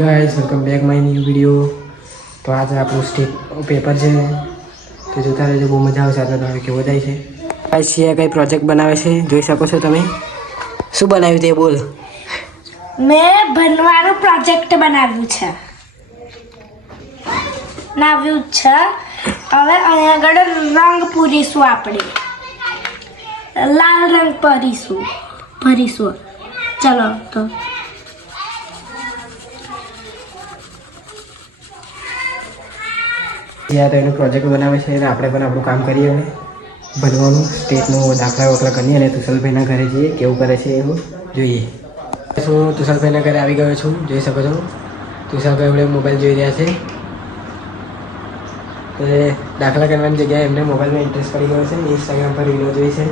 Guys welcome back my new video. तो आज આપણું સ્ટેટ પેપર છે તો જોતા રહેજો, બહુ મજા આવશે આજનો દાડો કેવો જાય છે। ગાઈસ એ કઈ પ્રોજેક્ટ બનાવે છે, જોઈ શકો છો તમે। શું બનાવ્યું તે બોલ। મેં ભણવાનું પ્રોજેક્ટ બનાવ્યું છે હવે અહીંયા આગળ રંગ પૂરીશું, આપણે લાલ રંગ ભરીશું। ચલો તો યાર એનો પ્રોજેક્ટ બનાવે છે અને આપણે પણ આપણું કામ કરીએ હવે ભણવાનું સ્ટેટનું દાખલા વખલા કરીએ અને તુષારભાઈના ઘરે જઈએ કેવું કરે છે એવું જોઈએ। હું તુષારભાઈના ઘરે આવી ગયો છું, જોઈ શકો છો। તુષારભાઈ એમણે મોબાઈલ જોઈ રહ્યા છે, તો દાખલા કરવાની જગ્યાએ એમને મોબાઈલમાં ઇન્ટરેસ્ટ પડી ગયો છે, ઇન્સ્ટાગ્રામ પર રીલો જોઈ છે।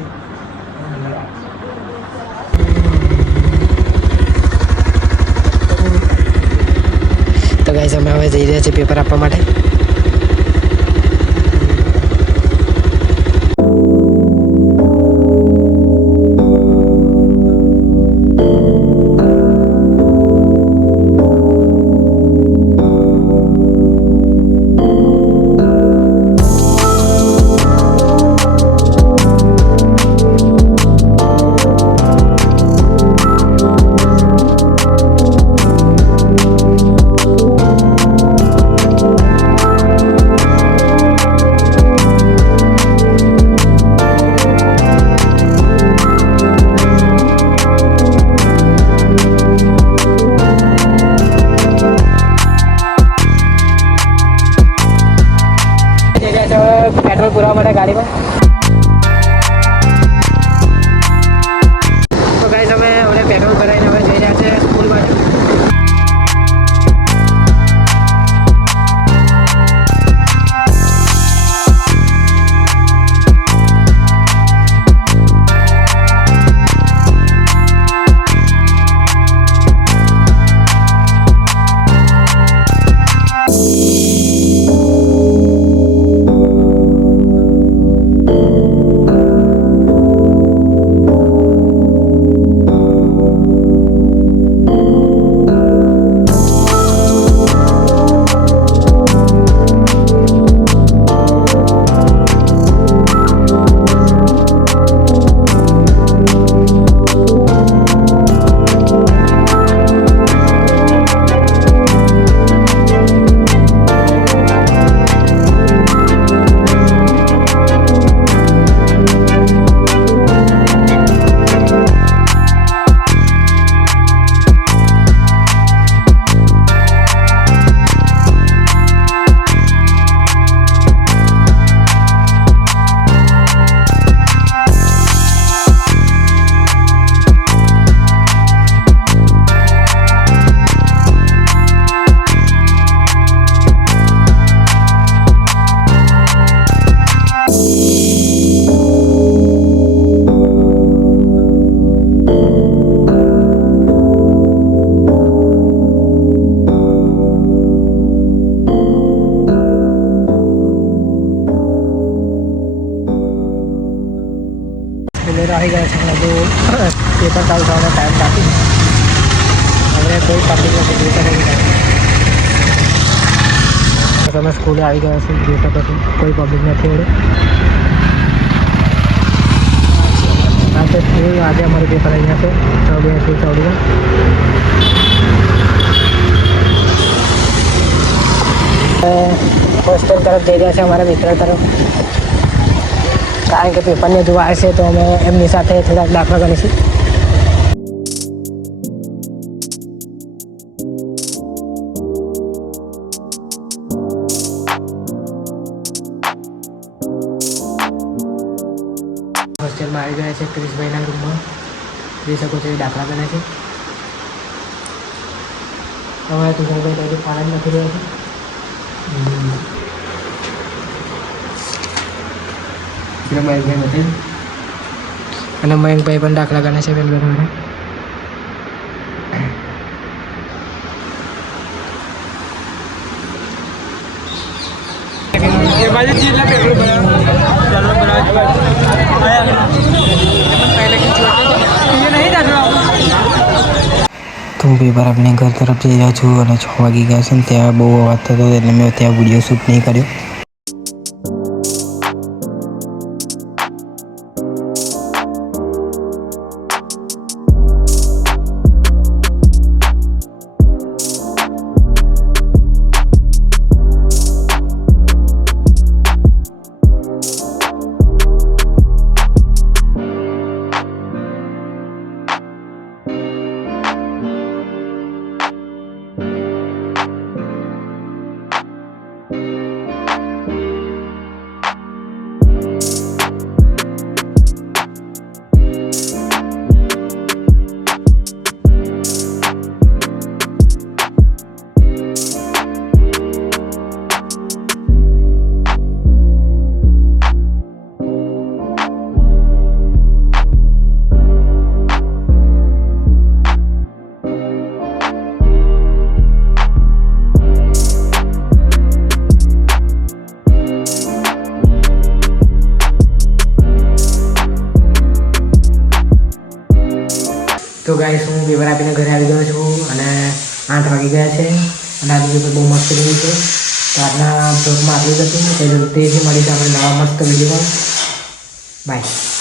તો ગાઈસ અમે હવે જઈ રહ્યા છીએ પેપર આપવા માટે। पेट्रोल पूरा हमारे गाड़ी में। तो गाइस हमें पेट्रोल भराई हमें जई रह्या छे स्कूल बाजू। આવી ગયા છે બધું પેપર ચાલુ થવાનો ટાઈમ બાકી હવે કોઈ પબ્લિક નથી જોઈ શકે। તમે સ્કૂલે આવી ગયા છો, જોઈ શકો છો કોઈ પબ્લિક નથી એવડે। આ તો સ્કૂલ આજે અમારું પેપર અહીંયા છે 6:14 હોસ્ટેલ તરફ જઈ રહ્યા છે, અમારા મિત્ર તરફ, કારણ કે પેપરને જોવા આવશે તો અમે એમની સાથે થોડાક દાખલા ગણીશું। હોસ્ટેલમાં આવી ગયા છે ક્રિશભાઈના રૂમમાં, જોઈ શકો છો એ દાખલા ગણે છે। હવે તુષારભાઈ તો પાલન નથી રહ્યા છે। મયંકભાઈ નથી અને મયંકભાઈ પણ દાખલા ગણે છે બેન બરાબર। તો હું પેપર આપીને ઘર તરફ જઈ રહ્યો છું અને 6 વાગી ગયા છે ને ત્યાં બહુ અવાજ થતો હતો એટલે મેં ત્યાં વિડીયો શૂટ નહીં કર્યો. તો ગાઈસ હું પેપર આપીને ઘરે આવી ગયો છું અને 8 વાગી ગયા છે અને આજનું પેપર બહુ મસ્ત રહ્યું છે. તો આજના બ્લોગમાં આટલું જ હતું. તે જ મળીશું આપણે નવા મસ્ત વિડીયોમાં. બાય.